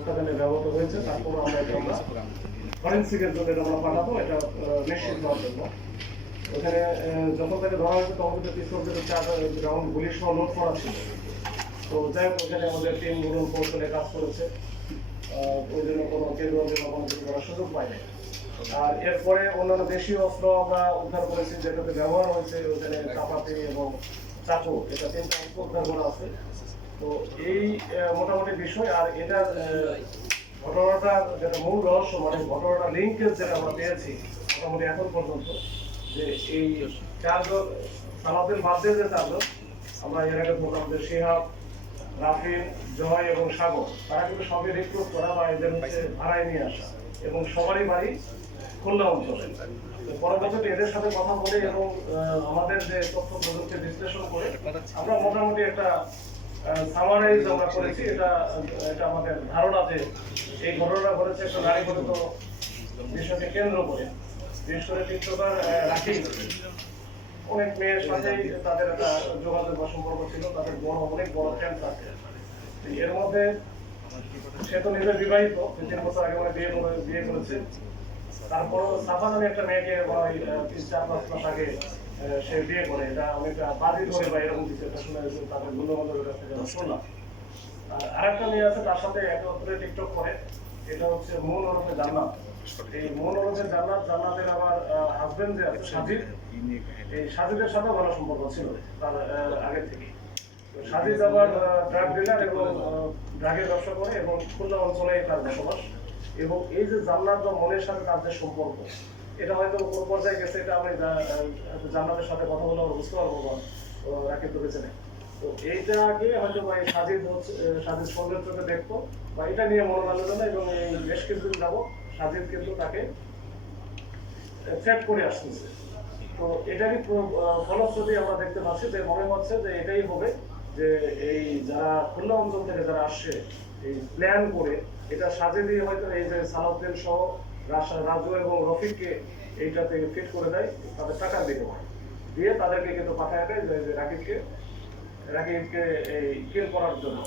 হত্যাকাণ্ডে ব্যবহৃত হয়েছে। তারপর আমরা এটা ফরেন্সিকের জন্য এটা আমরা পাঠাবো, এটা নিশ্চিত হওয়ার জন্য। ওখানে যখন তাকে ধরা হয়েছে তখন কিন্তু পিস্তল থেকে 4 রাউন্ড গুলি সহ লোড করা ছিল। তো যাই হোক, ওখানে আমাদের টিম গুলো কৌশলে কাজ করেছে, ওই জন্য কোনো কেন্দ্রীয় কোনো কিছু করার সুযোগ পায়নি। আর এরপরে অন্যান্য দেশীয় অস্ত্র আমরা উদ্ধার করেছি, যেটাতে ব্যবহার হয়েছে ওখানে চাপাতি এবং চাকু, এটা 3টা অস্ত্র উদ্ধার করা আছে। তো এই মোটামুটি বিষয়। আর এটার ঘটনাটা যেটা মূল রহস্য, মানে ঘটনাটা লিঙ্কেজ যেটা আমরা পেয়েছি মোটামুটি এখন পর্যন্ত, যে এই 4 জন সালাউদ্দিন বাদ দিয়ে যে 4 জন, আমরা এর আগে বললাম যে শিহাব, রাফিন, জয় এবং সাগর, তারা কিন্তু সবই রিক্রুট করা বা এদের হচ্ছে ভাড়ায় নিয়ে আসা, এবং সবারই বাড়ি খুলনা অঞ্চলে। পরবর্তীতে এদের সাথে কথা বলে এবং আমাদের যে তথ্য প্রযুক্তি বিশ্লেষণ করে আমরা মোটামুটি একটা সামারাইজ আমরা করেছি। এটা আমাদের ধারণা যে এই ঘটনাটা ঘটেছে একটা নারীগত বিষয়কে কেন্দ্র করে, বিশেষ করে টিকটকার রাখি অনেক মেয়ের সাথেই তাদের একটা যোগাযোগ বা সম্পর্ক ছিল, তাদের অনেক বড় ফ্যান থাকে। এর মধ্যে সে তো নিজে বিবাহিত, 3 বছর আগে মানে বিয়ে করেছে। তারপর সাফা নামে একটা মেয়েকে 3-4-5 মাস আগে সে বিয়ে করে, এটা অনেকটা বাজি ধরে বা এরকম কিছু একটা শুনে তাদের বন্ধু-বান্ধবের কাছ থেকে শুনলাম। আর একটা মেয়ে আছে, তার সাথে একত্রে টিকটক করে, এটা হচ্ছে মূল ওরফে জান্নাত। এই মূল ওরফে জান্নাতের আমার হাজবেন্ড যে আছে সাজিদ, এই সাজিদের সাথে ভালো সম্পর্ক ছিল তার আগে থেকে। সাজিদ আবার ড্রাগ ডিলার এবং ড্রাগের ব্যবসা করে এবং খুলনা অঞ্চলে তার বসবাস। এবং এই যে জান্নাত বা মনের সাথে তার যে সম্পর্ক, এটা হয়তো কোন পর্যায়ে গেছে, এটা আমি জান্নাতের সাথে কথা বলে বুঝতে পারবো বা রাকিব তো বেঁচে নেই। তো এইটাকে হয়তো বা সাজিদ সন্দেহের চোখে দেখতো বা এটা নিয়ে মনোরঞ্জন, এবং এই বেশ কিছুদিন যাবো সাজিদ কিন্তু তাকে থ্রেট করে আসতেছে। তো এটারই ফলশ্রুতি আমরা দেখতে পাচ্ছি যে মনে হচ্ছে যে এটাই হবে, যে এই যারা খুলনা অঞ্চল থেকে যারা আসছে এই প্ল্যান করে, এটা সাজে দিয়ে হয়তো এই যে সালাউদ্দিন সহ রাজু এবং রফিককে এইটাতে ফিট করে দেয়, তাদের টাকা দিয়ে তাদেরকে কিন্তু পাঠায় দেয় যে রাকিবকে এই কিল করার জন্য।